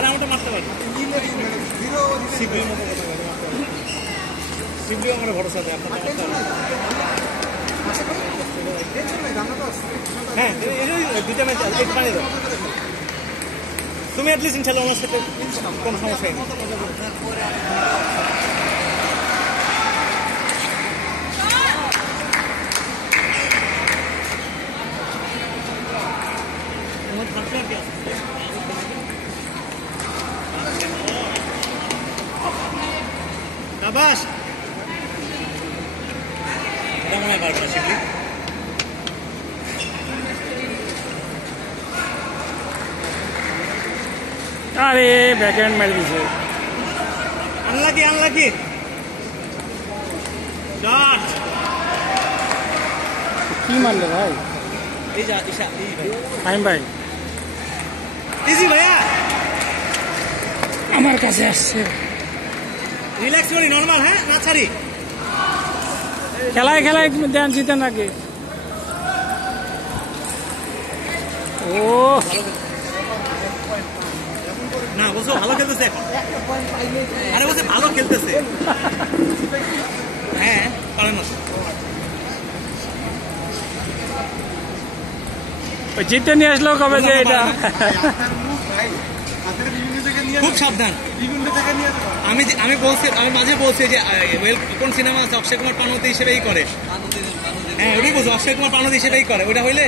আর আমারটা মারতে পারি শিবলির মতো কথা বলে শিবলিও আমার ভরসা দেয় আপনার হ্যাঁ দুইটা ম্যাচ একটু পানি দাও তুমি অ্যাটলিস্ট ইনশাল্লাহ আমার সাথে কোনো সমস্যাই নেই বাস এটা মনে হয় পারবে না শিবলি আরে ব্যাকহ্যান্ড মেরে দিছে আনলাকি শট কি মারলে ভাই এই যা ইশা এই ভাই টাইম ভাই ইজি ভাইয়া আমার কাছে আসছে রিল্যাক্স করি নরমাল হ্যাঁ না ছাড়ি খেলায় দেন জিতেন আগে ও না বলছো ভালো খেলতেছে আরে বলছে ভালো খেলতেছে হ্যাঁ পারে না জিতে নিয়ে আসলো কবে যে এটা খুব সাবধান আমি বলছি আমি মাঝে বলছি যে কোন সিনেমা আছে অক্ষয় কুমার পানবতী হিসেবেই করে হ্যাঁ ওটাই বলছো অক্ষয় কুমার পানবতী হিসেবেই করে ওটা হইলে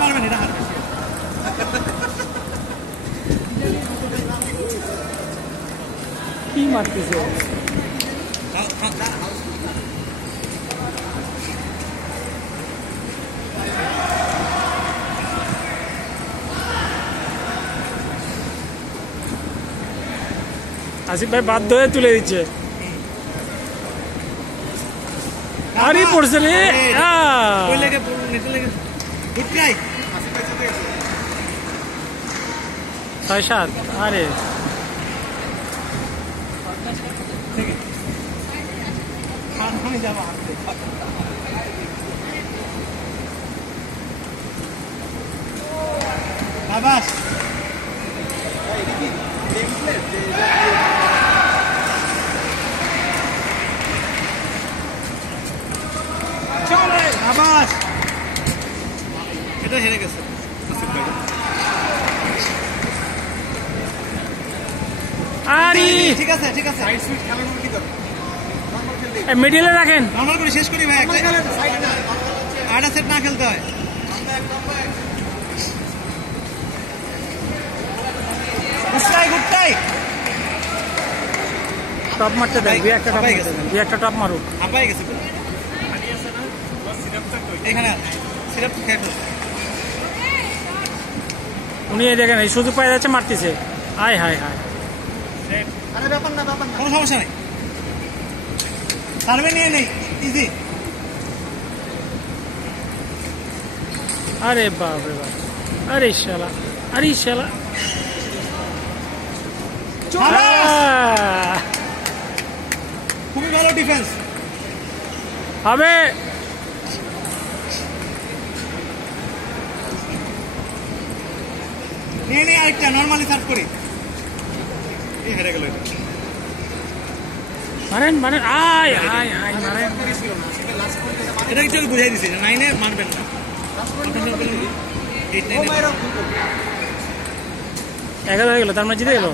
পারবেন এটা কি মারতেছে আসিফ ভাই বাধ্য হয়ে তুলে দিচ্ছে আরে পড়ছে রে ছয় সাত আরে আবাস আবাস এটা হেরে গেছে আরে ঠিক আছে মিডিলে রাখেন নরমাল করে শেষ করি ভাই আড়া সেট না খেলতে হয় টপ মারতে দেন দুই একটা টপ মারুক আপাই গেছে এখানে সিরাপ খেয়ে উনি দেখেন এই সুযোগ পাই যাচ্ছে মারতেছে হায় কোনো সমস্যা নেই সার্ভে নিয়ে নেই ইজি আরে বাপ রে বাপ আরে শালা খুবই ভালো ডিফেন্স হবে নিয়ে আরেকটা নর্মালি সার্ভ করি এই হেরে গেল মারেন আয় মারেন এটা একটু বুঝাই দিছি নাইনে মারবেন না 11 হয়ে গেল তার মানে জিতে গেল